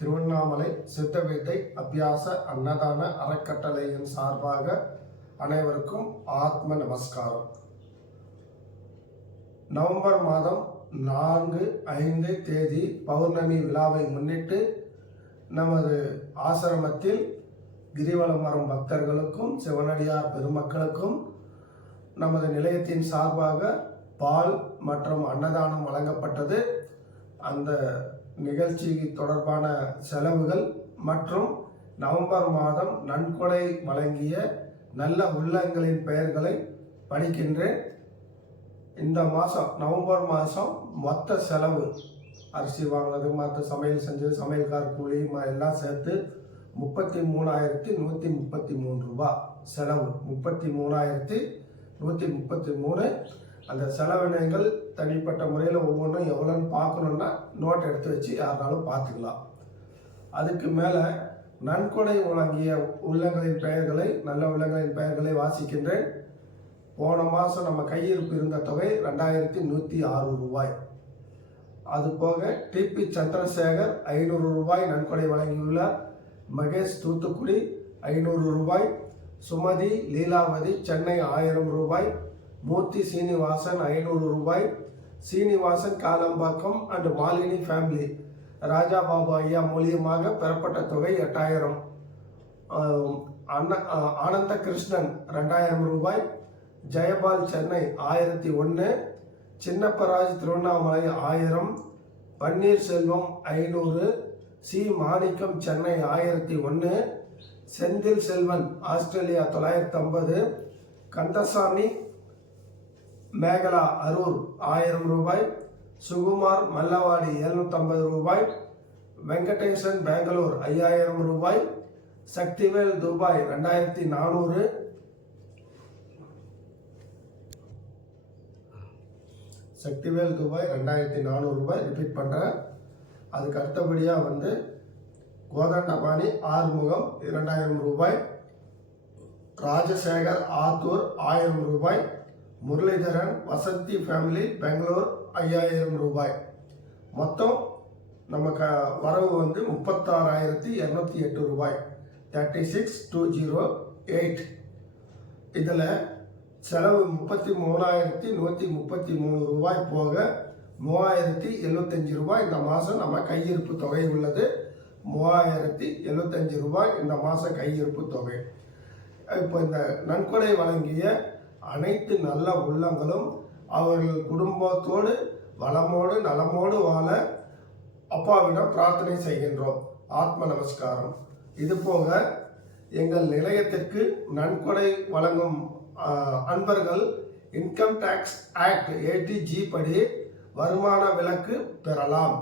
திருவண்ணாமலை சித்தவித்தை அபியாச அன்னதான அறக்கட்டளையின் சார்பாக அனைவருக்கும் ஆத்ம நமஸ்காரம். நவம்பர் மாதம் நான்கு ஐந்து தேதி பௌர்ணமி விழாவை முன்னிட்டு நமது ஆசிரமத்தில் கிரிவலம் வரும் பக்தர்களுக்கும் சிவனடியார் பெருமக்களுக்கும் நமது நிலையத்தின் சார்பாக பால் மற்றும் அன்னதானம் வழங்கப்பட்டது. அந்த நிகழ்ச்சி தொடர்பான செலவுகள் மற்றும் நவம்பர் மாதம் நன்கொடை வழங்கிய நல்ல உள்ளங்களின் பெயர்களை படிக்கின்றேன். இந்த மாதம் நவம்பர் மாதம் மொத்த செலவு அரிசி வாங்கினது மற்ற சமையல் செஞ்சது சமையல்கார் கூலி எல்லாம் சேர்த்து முப்பத்தி மூணாயிரத்தி நூற்றி முப்பத்தி மூணு ரூபா செலவு. முப்பத்தி மூணாயிரத்தி நூற்றி முப்பத்தி மூணு அந்த செலவினங்கள் தனிப்பட்ட முறையில் ஒவ்வொன்றும் எவ்வளோன்னு பார்க்கணுன்னா நோட் எடுத்து வச்சு யாருனாலும் பார்த்துக்கலாம். அதுக்கு மேலே நன்கொடை வழங்கிய உள்ளங்களின் பெயர்களை நல்ல உள்ளங்களின் பெயர்களை வாசிக்கின்றேன். போன மாதம் நம்ம கையிருப்பு இருந்த தொகை ரெண்டாயிரத்தி நூற்றி ஆறு ரூபாய். அது போக டிபி சந்திரசேகர் ஐநூறு ரூபாய் நன்கொடை வழங்கியுள்ளார். மகேஷ் தூத்துக்குடி ஐநூறு ரூபாய். சுமதி லீலாவதி சென்னை ஆயிரம் ரூபாய். மூர்த்தி சீனிவாசன் ஐநூறு ரூபாய் சீனிவாசன் காலம்பாக்கம் அண்ட் மாலினி ஃபேமிலி ராஜா பாபு ஐயா மூலியமாக பெறப்பட்ட தொகை எட்டாயிரம். அண்ண ஆனந்த கிருஷ்ணன் ரெண்டாயிரம் ரூபாய் ஜெயபால் சென்னை ஆயிரத்தி ஒன்று சின்னப்பராஜ் திருவண்ணாமலை ஆயிரம் பன்னீர்செல்வம் ஐநூறு சி மாணிக்கம் சென்னை ஆயிரத்தி ஒன்று செந்தில் செல்வன் ஆஸ்திரேலியா தொள்ளாயிரத்தி ஐம்பது கந்தசாமி மேகலா அரூர் ஆயிரம் ரூபாய் சுகுமார் மல்லவாடி எழுநூற்றம்பது ரூபாய் வெங்கடேசன் பெங்களூர் ஐயாயிரம் ரூபாய் சக்திவேல் துபாய் ரெண்டாயிரத்தி நானூறு. சக்திவேல் துபாய் ரெண்டாயிரத்தி நானூறு ரூபாய் ரிப்பீட் பண்ணுறேன் அதுக்கு அடுத்தபடியாக வந்து கோதண்டபாணி ஆறுமுகம் இரண்டாயிரம் ரூபாய் ராஜசேகர் ஆத்தூர் ஆயிரம் ரூபாய் முரளிதரன் வசந்தி ஃபேமிலி பெங்களூர் ஐயாயிரம் ரூபாய். மொத்தம் நமக்கு வரவு வந்து முப்பத்தாறாயிரத்தி இரநூத்தி எட்டு ரூபாய். Thirty six two zero eight இதில் செலவு முப்பத்தி மூணாயிரத்தி நூற்றி முப்பத்தி மூணு ரூபாய் போக மூவாயிரத்தி எழுபத்தஞ்சி ரூபாய் இந்த மாதம் நம்ம கையிருப்பு தொகை உள்ளது. மூவாயிரத்தி எழுபத்தஞ்சி ரூபாய் இந்த மாதம் கையிருப்பு தொகை. இப்போ இந்த நன்கொடை வழங்கிய அனைத்து நல்ல உள்ளங்களும் அவர்கள் குடும்பத்தோடு வளமோடு நலமோடு வாழ அப்பாவிடம் பிரார்த்தனை செய்கின்றோம். ஆத்ம நமஸ்காரம். இது போக எங்கள் நிலையத்திற்கு நன்கொடை வழங்கும் அன்பர்கள் இன்கம் டேக்ஸ் ஆக்ட் ஏடிஜி படி வருமான விலக்கு பெறலாம்.